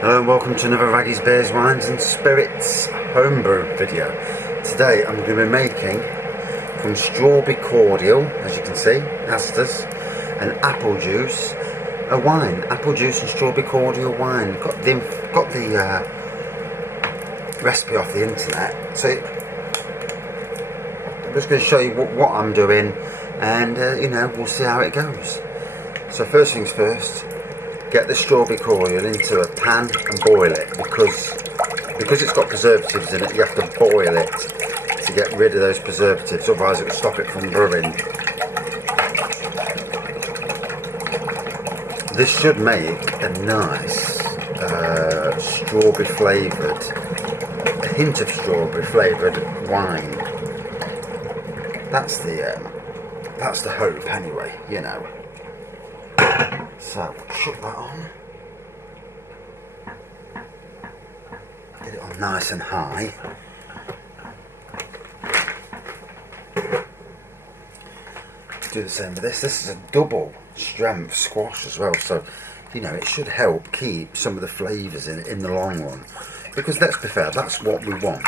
Hello and welcome to another Raggy's Beers, Wines and Spirits homebrew video. Today I'm going to be making, from strawberry cordial, as you can see, Astor's, and apple juice, a wine. Apple juice and strawberry cordial wine. Got the recipe off the internet. So I'm just going to show you what I'm doing, and we'll see how it goes. So first things first, get the strawberry cordial into a pan and boil it, because it's got preservatives in it. You have to boil it to get rid of those preservatives, otherwise it will stop it from brewing. This should make a nice strawberry flavoured, a hint of strawberry flavoured wine. That's the hope anyway, you know. So, shut that on. Get it on nice and high. Do the same with this. This is a double strength squash as well, so it should help keep some of the flavours in the long run. Because let's be fair, that's what we want.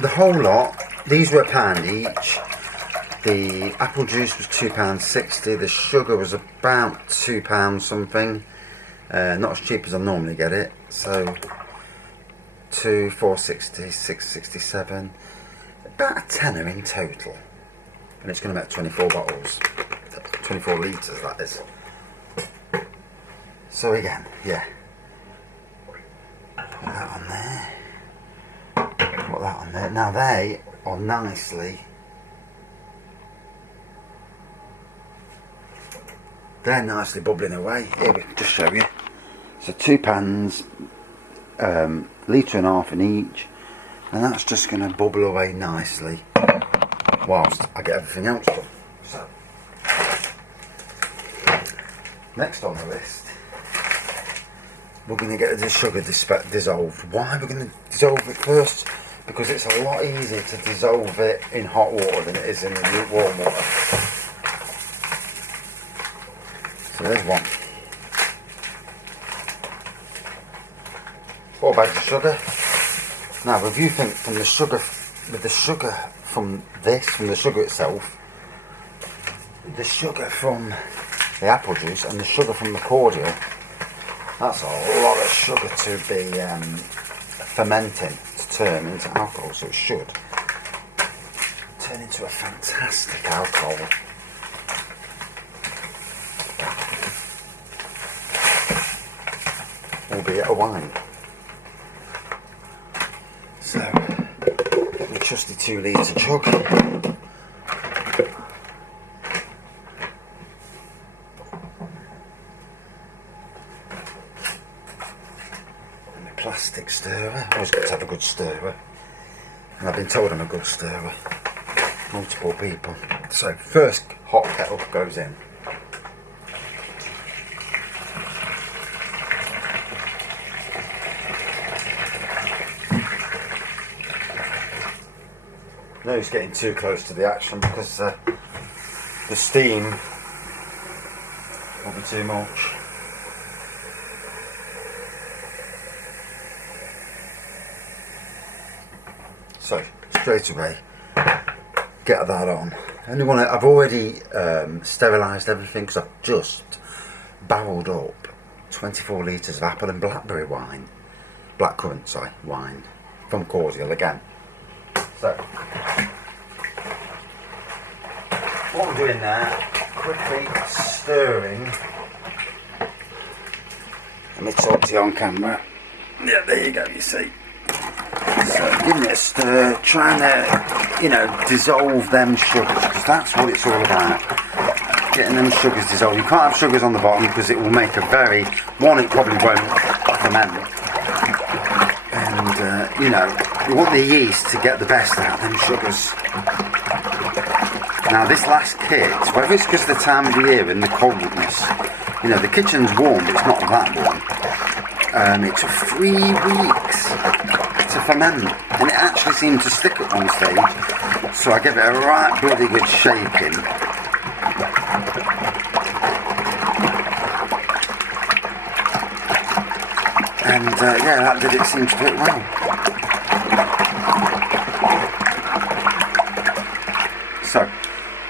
The whole lot, these were £1 each. The apple juice was £2.60, the sugar was about £2 something, not as cheap as I normally get it, so £2, £4.60, £6.67, about a tenner in total, and it's going to make 24 bottles, 24 litres that is. So again, yeah, put that on there, put that on there. Now they are they're nicely bubbling away. Here, we just show you. So 2 pans, litre and a half in each, and that's just going to bubble away nicely whilst I get everything else done. So, next on the list, we're going to get the sugar dissolved. Why we're going to dissolve it first? Because it's a lot easier to dissolve it in hot water than it is in lukewarm water. So there's one. 4 bags of sugar. Now, if you think from the sugar, with the sugar from the sugar itself, the sugar from the apple juice and the sugar from the cordial, that's a lot of sugar to be fermenting to turn into alcohol. So it should turn into a fantastic alcohol. Albeit a wine. So, get my trusty 2 litre jug. And my plastic stirrer. Always got to have a good stirrer. And I've been told I'm a good stirrer. Multiple people. So, first hot kettle goes in. No use getting too close to the action because the steam will be too much. So straight away, get that on. I've already sterilised everything because I've just barrelled up 24 litres of apple and blackberry wine, blackcurrant wine from cordial again. So, what I'm doing now, quickly stirring. Let me talk to you on camera. Yeah, there you go, you see. So, giving it a stir, trying to, dissolve them sugars, because that's what it's all about. Getting them sugars dissolved. You can't have sugars on the bottom because it will make it probably won't ferment. And, you want the yeast to get the best out of them sugars. Now this last kit, whether it's because of the time of the year and the coldness, the kitchen's warm but it's not that warm. It took 3 weeks to ferment, and it actually seemed to stick at one stage, so I gave it a right bloody good shaking. And yeah, that did it, seems to do it well. So,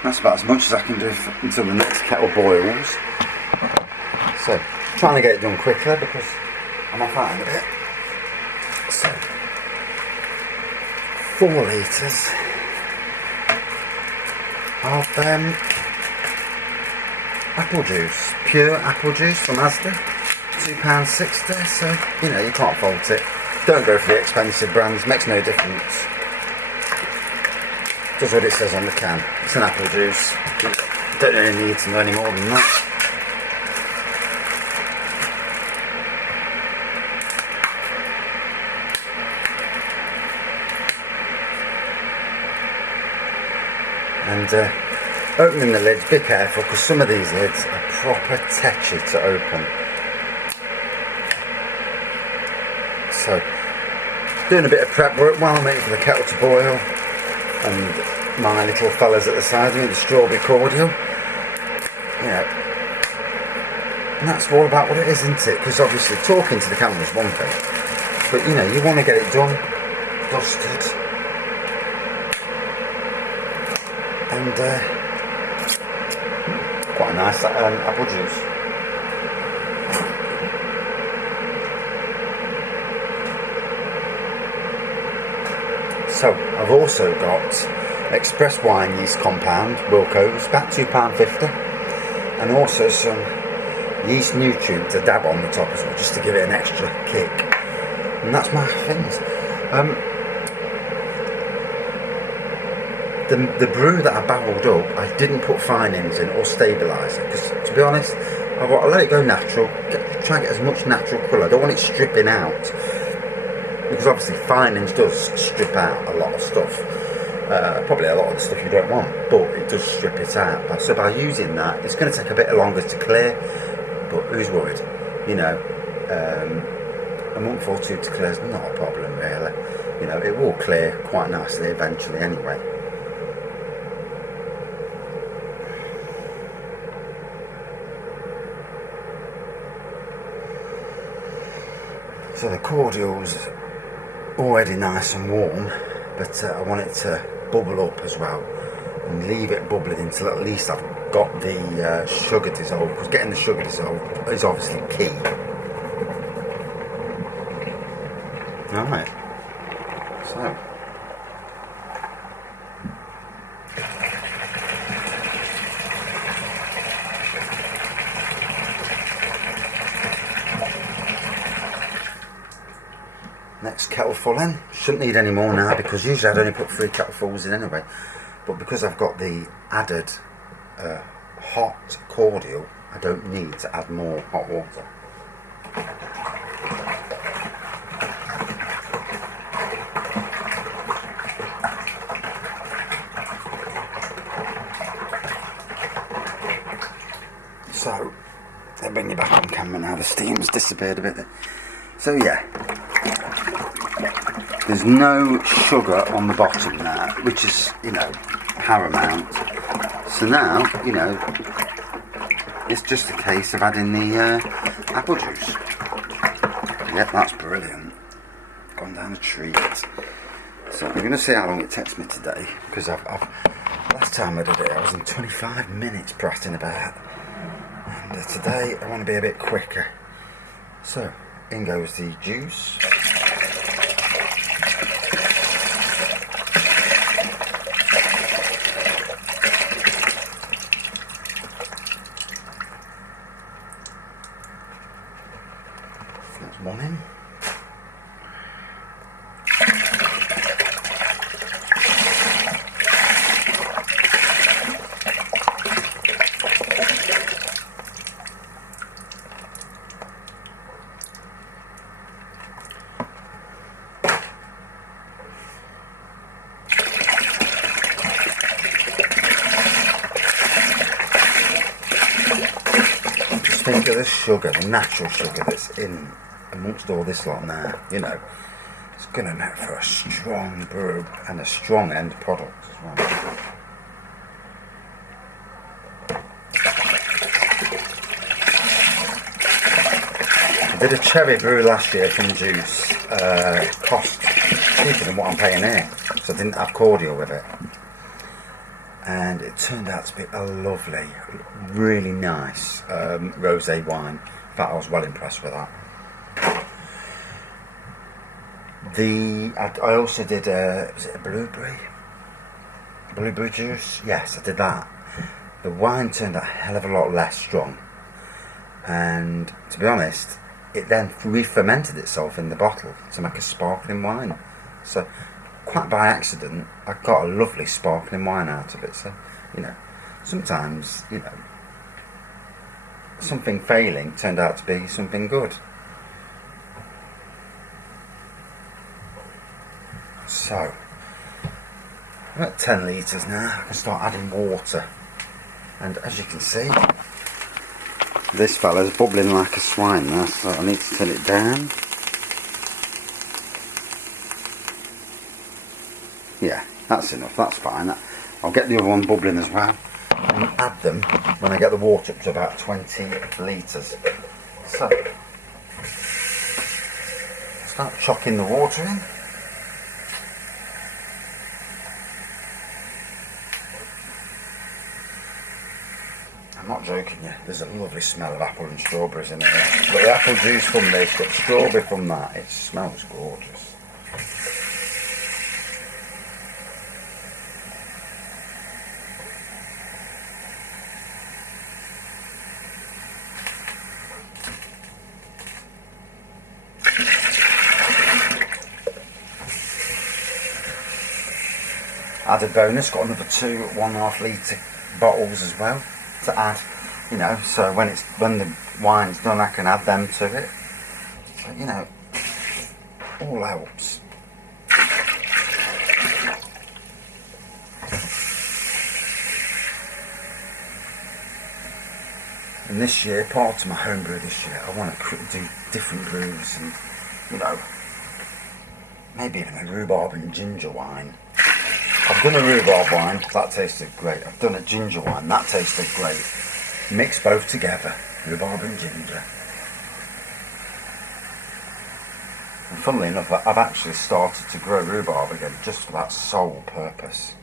that's about as much as I can do until the next kettle boils. So, trying to get it done quickly because I'm off out in a bit. So, 4 litres of apple juice, pure apple juice from Asda, £2.60, so you know, you can't fault it. Don't go for the expensive brands, makes no difference. Does what it says on the can. It's an apple juice. Don't really need to know any more than that. And opening the lids, be careful because some of these lids are proper tetchy to open. So, doing a bit of prep work while I'm waiting for the kettle to boil, and my little fellas at the side of me, the strawberry cordial. You know, and that's all about what it is, isn't it? Because obviously talking to the camera is one thing, but you know, you want to get it done, dusted, and quite nice apple juice. So I've also got Express Wine Yeast Compound, Wilco's, about £2.50, and also some yeast nutrient to dab on the top as well, just to give it an extra kick. And that's my things. The brew that I barreled up, I didn't put finings in or stabiliser, because to be honest, I let it go natural, try and get as much natural colour. I don't want it stripping out, because obviously finings does strip out a lot of stuff, probably a lot of the stuff you don't want, but it does strip it out. So by using that, it's going to take a bit longer to clear, but who's worried? You know, a month or two to clear is not a problem really. You know, it will clear quite nicely eventually anyway. So the cordial's already nice and warm, but I want it to bubble up as well and leave it bubbling until at least I've got the sugar dissolved, because getting the sugar dissolved is obviously key. Alright, so next kettle full in. Shouldn't need any more now, because usually I'd only put 3 kettlefuls in anyway, but because I've got the added hot cordial, I don't need to add more hot water. So, I'll bring you back on camera now, the steam's disappeared a bit. So yeah, there's no sugar on the bottom now, which is, you know, paramount. So now, you know, it's just a case of adding the apple juice. Yep, that's brilliant. Gone down a treat. So I'm going to see how long it takes me today, because I've last time I did it, I was in 25 minutes prattling about. And today I want to be a bit quicker. So, in goes the juice. That's one in. Think of the sugar, the natural sugar that's in amongst all this lot now, you know, it's going to make for a strong brew and a strong end product as well. did a cherry brew last year from Juice. It cost cheaper than what I'm paying here, so I didn't have cordial with it. And it turned out to be a lovely, really nice rosé wine. In fact, I was well impressed with that. I also did was it a blueberry juice? Yes, I did that. The wine turned out a hell of a lot less strong, and to be honest, it then re-fermented itself in the bottle to make a sparkling wine. So quite by accident, I got a lovely sparkling wine out of it. So, you know, sometimes, you know, something failing turned out to be something good. So, I'm at 10 litres now. I can start adding water. And as you can see, this fella's bubbling like a swine now, so I need to turn it down. Yeah, that's enough, that's fine. I'll get the other one bubbling as well and add them when I get the water up to about 20 litres. So, start chocking the water in. I'm not joking you, there's a lovely smell of apple and strawberries in there. Got the apple juice from this, got strawberry from that, it smells gorgeous. Added bonus, got another 2 1.5 litre bottles as well to add, you know, so when the wine's done I can add them to it. So, you know, all helps. And this year, part of my homebrew this year, I want to do different brews and, you know, maybe even a rhubarb and ginger wine. I've done a rhubarb wine, that tasted great. I've done a ginger wine, that tasted great. Mix both together, rhubarb and ginger. And funnily enough, I've actually started to grow rhubarb again just for that sole purpose.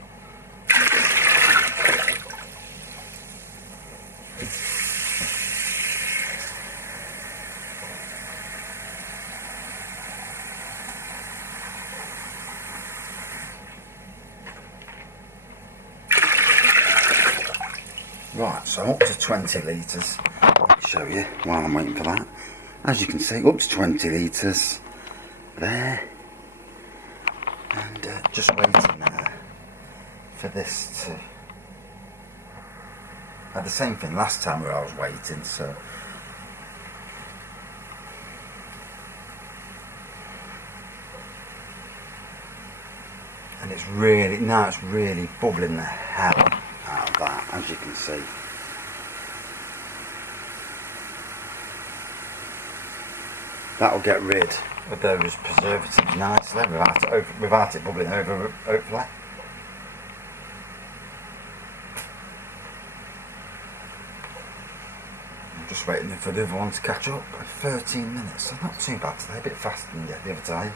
Right, so up to 20 litres. I'll show you while I'm waiting for that. As you can see, up to 20 litres there. And just waiting for this to... I had the same thing last time where I was waiting, so... And it's really, now it's really bubbling the hell out of that, as you can see. That'll get rid of those preservatives nicely without it bubbling over hopefully. I'm just waiting for the other one to catch up. 13 minutes, so not too bad today, a bit faster than the other day.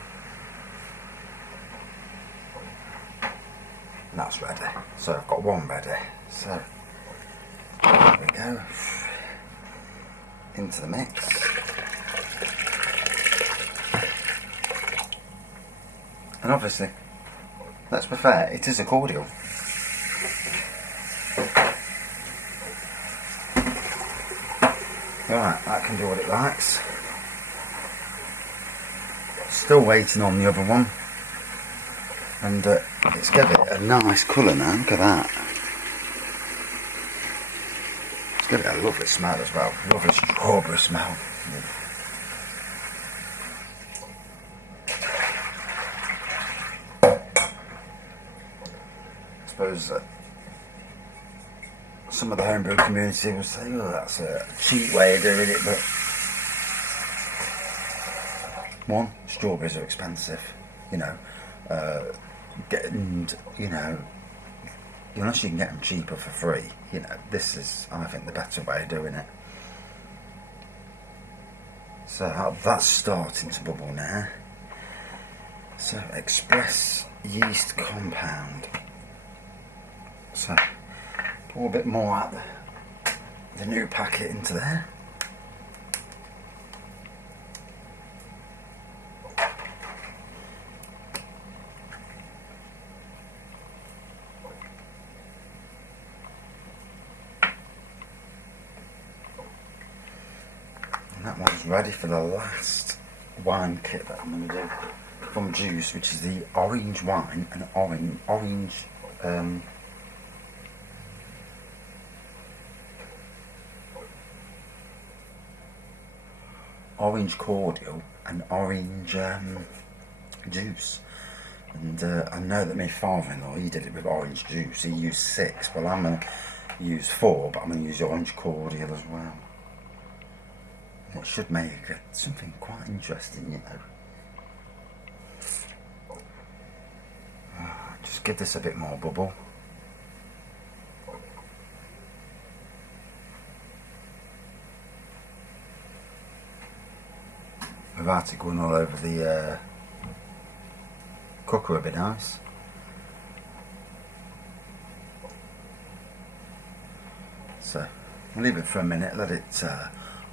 And that's ready. So I've got one ready. So there we go. Into the mix. And obviously, let's be fair, it is a cordial. Right, that can do what it likes. Still waiting on the other one. And it's giving it a nice colour now, look at that. It's giving it a lovely smell as well, lovely strawberry smell. I suppose some of the homebrew community will say, oh, that's a cheap way of doing it, but one, strawberries are expensive, you know, unless you can get them cheaper for free, you know, this is, I think, the better way of doing it. So that's starting to bubble now. So Express Yeast Compound. So pour a bit more out the new packet into there. And that one's ready for the last wine kit that I'm going to do from Juice, which is the orange wine and orange cordial and orange juice. And I know that my father-in-law, he did it with orange juice. He used 6. Well, I'm going to use 4, but I'm going to use orange cordial as well. It should make something quite interesting, you know. Just give this a bit more bubble. Without it going all over the cooker, would be nice. So we'll leave it for a minute, let it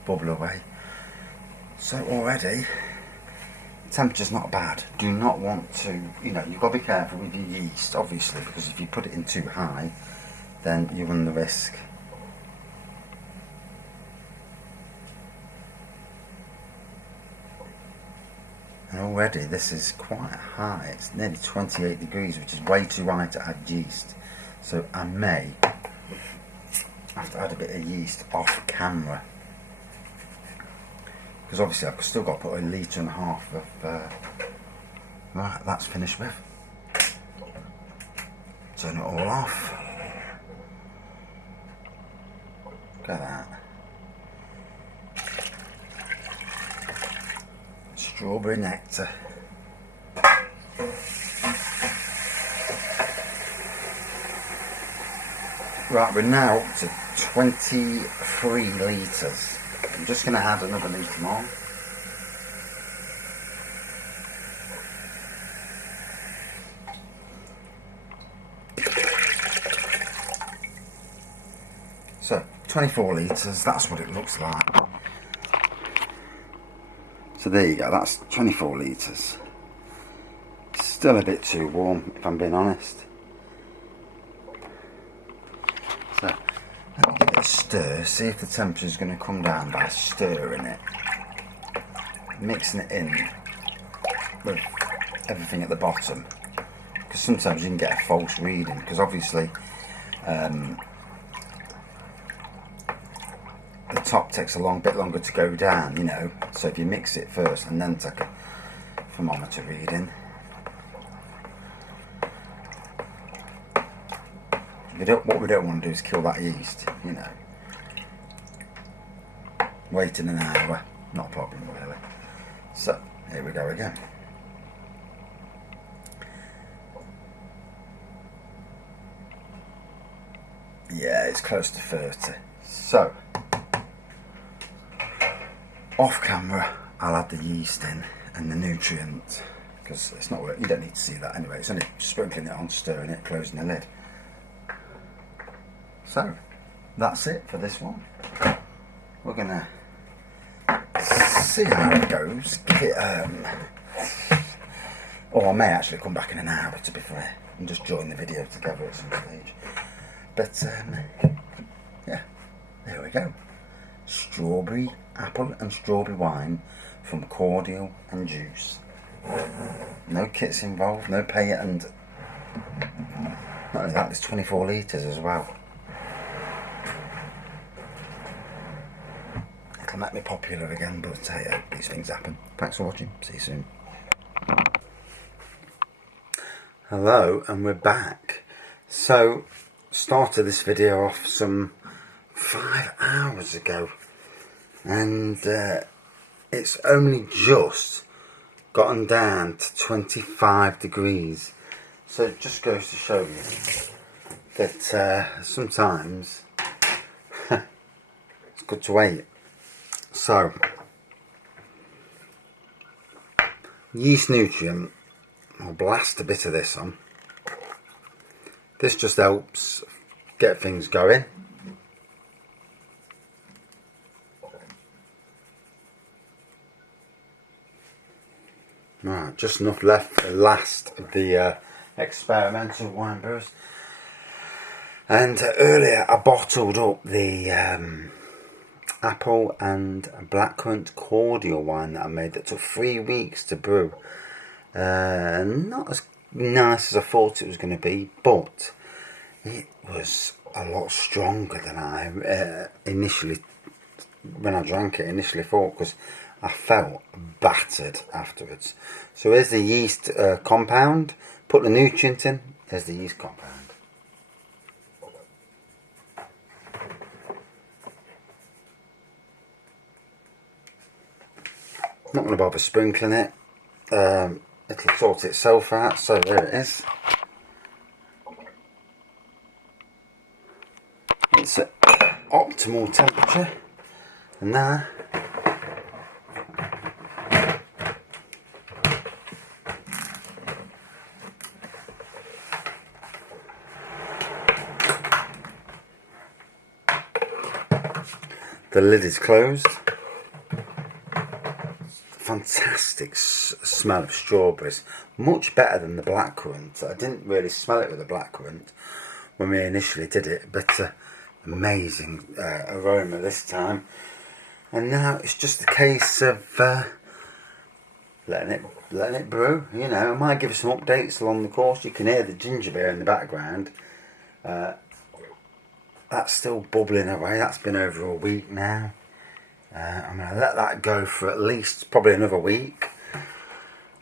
bubble away. So already temperature's not bad. Do not want to, you know, you've got to be careful with your yeast, obviously, because if you put it in too high, then you run the risk. And already this is quite high. It's nearly 28 degrees, which is way too high to add yeast. So I may have to add a bit of yeast off camera, because obviously I've still got to put 1.5 litres of right, that's finished with. Turn it all off. Look at that. Strawberry nectar. Right, we're now up to 23 litres. I'm just going to add another litre more. So 24 litres, that's what it looks like. So there you go, that's 24 litres. Still a bit too warm, if I'm being honest. So let me give it a stir, see if the temperature is going to come down by stirring it. Mixing it in with everything at the bottom. Because sometimes you can get a false reading, because obviously the top takes a bit longer to go down, you know. So if you mix it first and then take a thermometer reading. What we don't want to do is kill that yeast, you know. Waiting an hour, not a problem really. So here we go again. Yeah, it's close to 30. So off camera, I'll add the yeast in and the nutrients, because it's not work. You don't need to see that anyway. It's only sprinkling it on, stirring it, closing the lid. So that's it for this one. We're gonna see how it goes. Give it or I may actually come back in an hour, to be fair, and just join the video together at some stage. But yeah, there we go. Strawberry, apple and strawberry wine from Cordial and Juice. No kits involved, no pay it, and not only that, there's 24 litres as well. It'll make me popular again, but hey, these things happen. Thanks for watching, see you soon. Hello, and we're back. So, started this video off some 5 hours ago, and it's only just gotten down to 25 degrees. So it just goes to show you that sometimes it's good to wait. So yeast nutrient. I'll blast a bit of this on. This just helps get things going. Right, just enough left for the last of the experimental wine brews. And earlier I bottled up the apple and blackcurrant cordial wine that I made that took 3 weeks to brew. Not as nice as I thought it was going to be, but it was a lot stronger than I initially, when I drank it, initially thought, because I felt battered afterwards. So here's the yeast compound. Put the nutrient in. There's the yeast compound. Not going to bother sprinkling it. It'll sort itself out. So there it is. It's at optimal temperature. And now the lid is closed. Fantastic smell of strawberries, much better than the blackcurrant. I didn't really smell it with the blackcurrant when we initially did it, but amazing aroma this time. And now it's just a case of letting it brew. You know, I might give you some updates along the course. You can hear the ginger beer in the background. That's still bubbling away. That's been over a week now. I'm going to let that go for at least probably another week.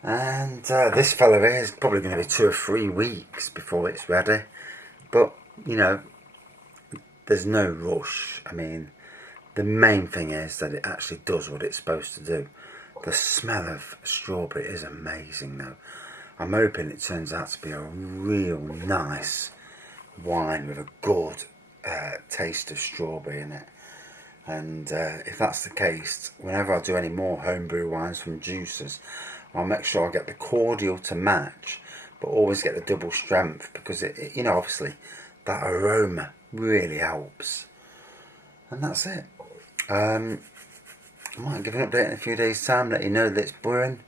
And this fella here is probably going to be 2 or 3 weeks before it's ready. But, you know, there's no rush. I mean, the main thing is that it actually does what it's supposed to do. The smell of strawberry is amazing though. I'm hoping it turns out to be a real nice wine with a good taste of strawberry in it. And if that's the case, whenever I do any more homebrew wines from juicers, I'll make sure I get the cordial to match, but always get the double strength, because it you know, obviously that aroma really helps. And that's it. I might give an update in a few days' time, let you know that it's brewing.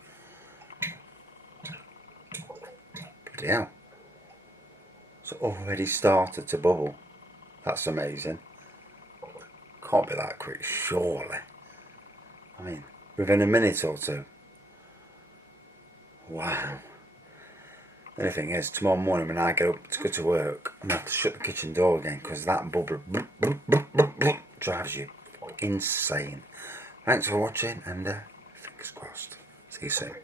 Bloody hell. It's already started to bubble. That's amazing. Can't be that quick, surely. I mean, within a minute or two. Wow. The only thing is, tomorrow morning when I get up to go to work, I'm going to have to shut the kitchen door again, because that bubble drives you insane. Thanks for watching, and fingers crossed. See you soon.